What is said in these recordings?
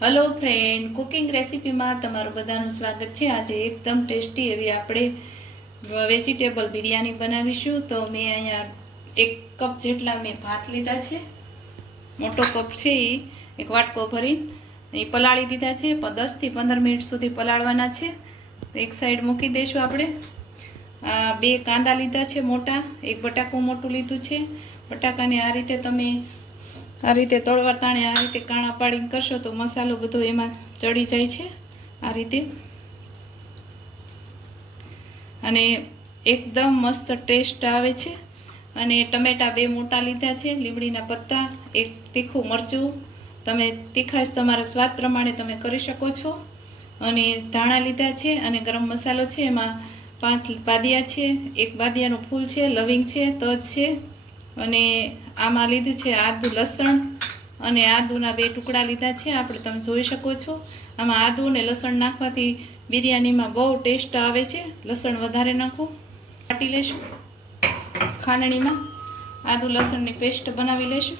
Hello friend cooking રેસિપીમાં તમારું બધાનું સ્વાગત છે. આજે એકદમ ટેસ્ટી એવી આપણે વેજીટેબલ બિરયાની બનાવીશું. તો મેં અહીંયા એક કપ જેટલા મેં ભાત લીધા છે. મોટો કપ છે એ એક વાટકો ભરીને એ પલાળી દીધા છે. દસથી પંદર મિનિટ સુધી પલાળવાના છે. એક સાઈડ મૂકી દઈશું આપણે. બે કાંદા લીધા છે મોટા. એક બટાકું મોટું લીધું છે. બટાકાને આ રીતે તમે આ રીતે તળવાર તાણે આ રીતે કાણા પાડીને કરશો તો મસાલો બધો એમાં ચડી જાય છે આ રીતે. અને એકદમ મસ્ત ટેસ્ટ આવે છે. અને ટમેટા બે મોટા લીધા છે, લીમડીના પત્તા, એક તીખું મરચું. તમે તીખાશ તમારા સ્વાદ પ્રમાણે તમે કરી શકો છો. અને ધાણા લીધા છે અને ગરમ મસાલો છે, એમાં પાંચ બાદિયા છે, એક બાદિયાનું ફૂલ છે, લવિંગ છે, તજ છે. અને આમાં લીધું છે આદુ લસણ અને આદુના બે ટુકડા લીધા છે. આપણે તમે જોઈ શકો છો. આમાં આદુ અને લસણ નાખવાથી બિરયાનીમાં બહુ ટેસ્ટ આવે છે. લસણ વધારે નાખો, કાટી લેશું ખાંડણીમાં. આદુ લસણની પેસ્ટ બનાવી લેશું.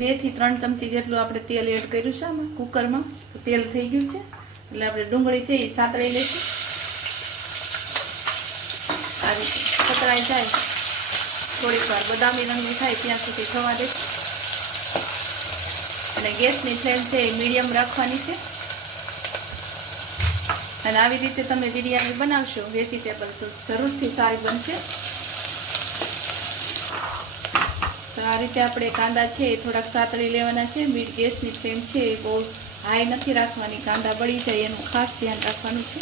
બેથી ત્રણ ચમચી જેટલું આપણે તેલ એડ કર્યું છે આમાં કુકરમાં. તેલ થઈ ગયું છે. એટલે આપણે ડુંગળી છે એ સાતળી લઈશું આ રીતે પતરાઈ જાય. થોડીક વાર બદામી રંગની થાય ત્યાં સુધી થવા દે. અને ગેસની ફ્લેમ છે એ મીડિયમ રાખવાની છે. અને આવી રીતે તમે બિરયાની બનાવશો, વેજીટેબલ, તો જરૂરથી સારી બનશે. તો આ રીતે આપણે કાંદા છે એ થોડાક સાતળી લેવાના છે. મીડ ગેસની ફ્લેમ છે એ બહુ હાઈ નથી રાખવાની. કાંદા બળી જાય, એનું ખાસ ધ્યાન રાખવાનું છે.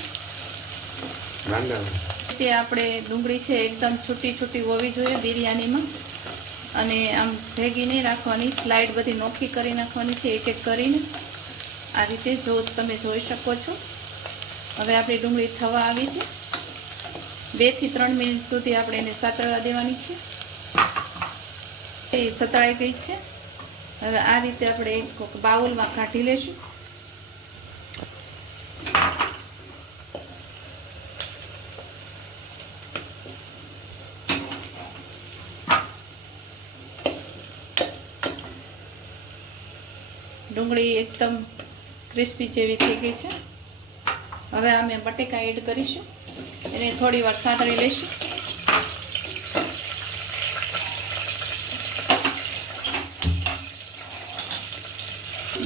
તે આપણે ડુંગળી છે એકદમ છૂટી છૂટી હોવી જોઈએ બિરયાનીમાં. અને આમ ભેગી નહીં રાખવાની, સ્લાઇડ બધી નોખી કરી નાખવાની છે, એક એક કરીને. આ રીતે જો તમે જોઈ શકો છો. હવે આપણી ડુંગળી થવા આવી છે. બેથી ત્રણ મિનિટ સુધી આપણે એને સાતળવા દેવાની છે. એ સતળાઈ ગઈ છે. હવે આ રીતે આપણે એક બાઉલમાં કાઢી લેશું. ડુંગળી એકદમ ક્રિસ્પી જેવી થઈ ગઈ છે. હવે અમે બટેકા એડ કરીશું. એને થોડી વાર સાતળી લઈશું.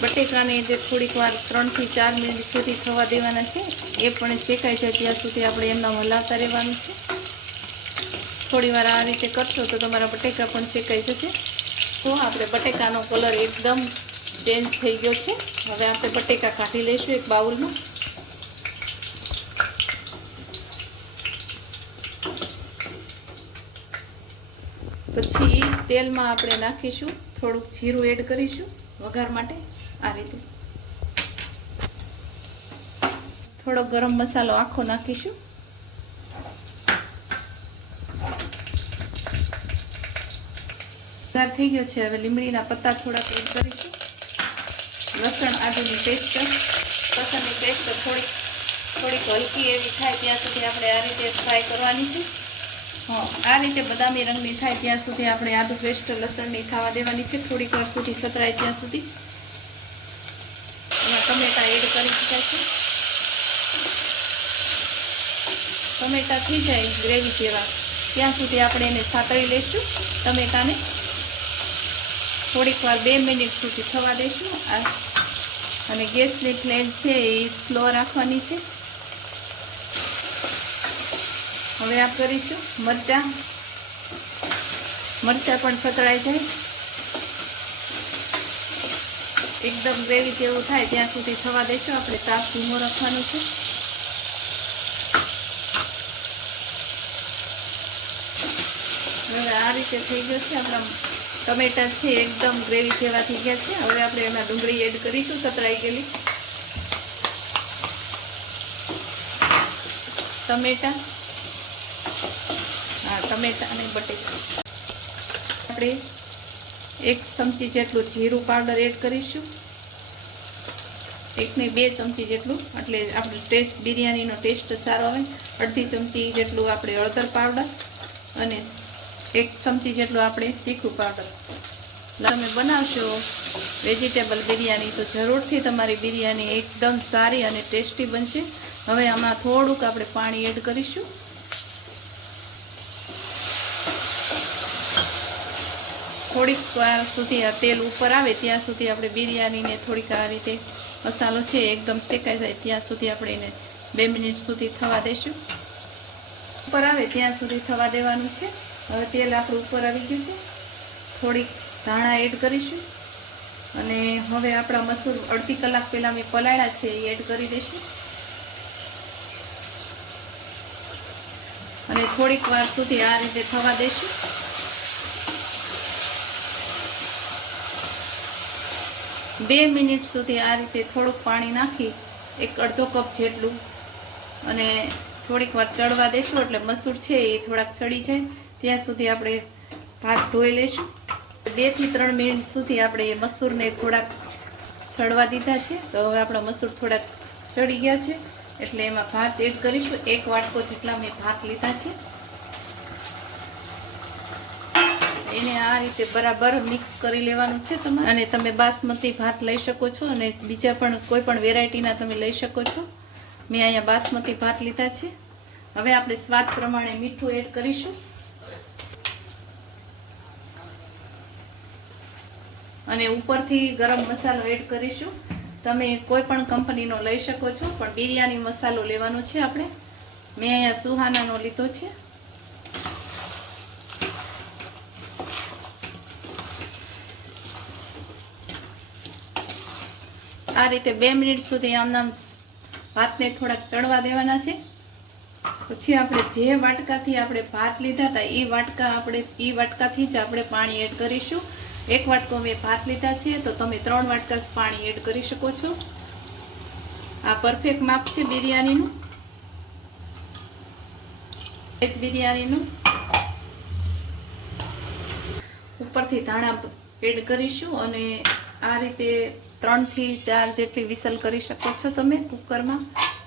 બટેકાને જે થોડીક વાર ત્રણથી ચાર મિનિટ સુધી થવા દેવાના છે, એ પણ શેકાઈ જાય ત્યાં સુધી આપણે એમના હલાવતા રહેવાનું છે. થોડી વાર આ રીતે કરશો તો તમારા બટેકા પણ શેકાઈ જશે. તો આપણે બટેકાનો કલર એકદમ ચેન્જ થઈ ગયો છે. હવે આપણે બટેકા કાઢી લઈશું એક બાઉલમાં. પછી તેલમાં આપણે નાખીશું. થોડુંક જીરું એડ કરીશું વઘાર માટે આ રીતે. થોડો ગરમ મસાલો આખો નાખીશું. વઘાર થઈ ગયો છે. હવે લીમડીના પત્તા થોડાક એડ કરીશું. લસણ આદુની પેસ્ટ લસણની પેસ્ટ થોડીક થોડીક હલકી એવી થાય ત્યાં સુધી આપણે આ રીતે ફ્રાય કરવાની છે. હા, આ રીતે બદામી રંગની થાય ત્યાં સુધી આપણે આદુ પેસ્ટ લસણની ખાવા દેવાની છે. થોડીક વાર સુધી સતરાય ત્યાં સુધી. એમાં ટમેટા એડ કરી શકાય છે. ટમેટા થઈ જાય ગ્રેવી જેવા. ત્યાં સુધી આપણે એને સાતળી લઈશું ટમેટાને થોડીક વાર બે મિનિટ સુધી થવા દઈશું આ અને ગેસની ફ્લેમ છે એ સ્લો રાખવાની છે. હવે આ કરીશું. મરચાં. મરચાં પણ સતળાઈ જાય. એકદમ ગ્રેવી જેવું થાય ત્યાં સુધી થવા દઈશું આપણે તાપ ધીમો રાખવાનું છે. હવે આ રીતે થઈ ગયો છે. આપણા ટમેટા છે એકદમ ગ્રેવી જેવા થઈ ગયા છે. હવે આપણે એમાં ડુંગળી એડ કરીશું, સતરાઈ ગયેલી. ટમેટા. હા, ટમેટા અને બટેકા આપણે એક ચમચી જેટલું જીરું પાવડર એડ કરીશું. એકને બે ચમચી જેટલું, એટલે આપણે ટેસ્ટ, બિરયાનીનો ટેસ્ટ સારો આવે. અડધી ચમચી જેટલું આપણે હળદર પાવડર અને એક ચમચી જેટલું આપણે તીખું પાવડર. તમે બનાવશો વેજીટેબલ બિરયાની, તો જરૂરથી તમારી બિરયાની એકદમ સારી અને ટેસ્ટી બનશે. હવે આમાં થોડુંક આપણે પાણી એડ કરીશું. થોડીક વાર સુધી આ તેલ ઉપર આવે, ત્યાં સુધી આપણે બિરયાનીને થોડીક આ રીતે મસાલો છે એકદમ શેકાઈ જાય, ત્યાં સુધી આપણે એને બે મિનિટ સુધી થવા દઈશું ઉપર આવે, ત્યાં સુધી થવા દેવાનું છે. હવે તેલ આપણું ઉપર આવી ગયું છે. થોડીક ધાણા એડ કરીશું. અને હવે આપણા મસૂર અડધી કલાક પહેલાં મેં પલાળ્યા છે, એ એડ કરી દઈશું. અને થોડીક વાર સુધી આ રીતે થવા દઈશું. બે મિનિટ સુધી આ રીતે થોડુંક પાણી નાખી, એક અડધો કપ જેટલું. અને થોડીક વાર ચડવા દેશું એટલે મસૂર છે એ થોડાક ચડી જાય. ત્યાં સુધી આપણે ભાત ધોઈ લઈશું. બેથી ત્રણ મિનિટ સુધી આપણે એ મસૂરને થોડાક ચડવા દીધા છે. તો હવે આપણા મસૂર થોડાક ચડી ગયા છે. એટલે એમાં ભાત એડ કરીશું. એક વાટકો જેટલા મેં ભાત લીધા છે. એને આ રીતે બરાબર મિક્સ કરી લેવાનું છે તમારે. અને તમે બાસમતી ભાત લઈ શકો છો અને બીજા પણ કોઈ પણ વેરાયટીના તમે લઈ શકો છો. મેં અહીંયા બાસમતી ભાત લીધા છે. હવે આપણે સ્વાદ પ્રમાણે મીઠું એડ કરીશું. અને ઉપરથી ગરમ મસાલો એડ કરીશું. તમે કોઈ પણ કંપનીનો લઈ શકો છો, પણ બિરયાની મસાલો લેવાનો છે આપણે. મેં અહીંયા સુહાનાનો લીધો છે. આ રીતે બે મિનિટ સુધી આમનામ ભાતને થોડાક ચડવા દેવાના છે. પછી આપણે જે વાટકાથી આપણે ભાત લીધા હતા, એ વાટકા આપણે એ વાટકાથી જ આપણે પાણી એડ કરીશું. એક વાટકો મેં ભાત લીધા છે, તો તમે ત્રણ વાટકા પાણી એડ કરી શકો છો. આ પરફેક્ટ માપ છે બિરયાનીનું. એક બિરયાનીનું. ઉપરથી ધાણા એડ કરીશું અને આ રીતે ત્રણથી ચાર જેટલી વિસલ કરી શકો છો તમે કુકરમાં.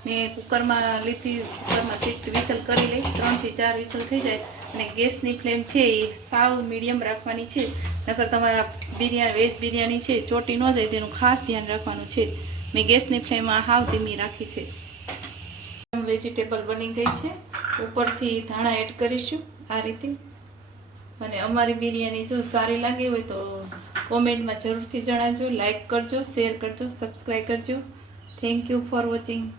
મેં કુકરમાં લીધી, કુકરમાં સીટ વિસલ કરી લઈ, ત્રણથી ચાર વિસલ થઈ જાય. અને ગેસની ફ્લેમ છે એ સાવ મીડિયમ રાખવાની છે. નકર તમારા બિરયાની વેજ બિરયાની છે, ચોટી ન જાય તેનું ખાસ ધ્યાન રાખવાનું છે. મેં ગેસની ફ્લેમ હાવ ધીમી રાખી છે. વેજીટેબલ બની ગઈ છે. ઉપરથી ધાણા એડ કરીશું આ રીતે. અને અમારી બિરયાની જો સારી લાગી હોય તો કોમેન્ટમાં જરૂરથી જણાવજો લાઇક કરજો, શેર કરજો, સબસ્ક્રાઈબ કરજો. Thank you for watching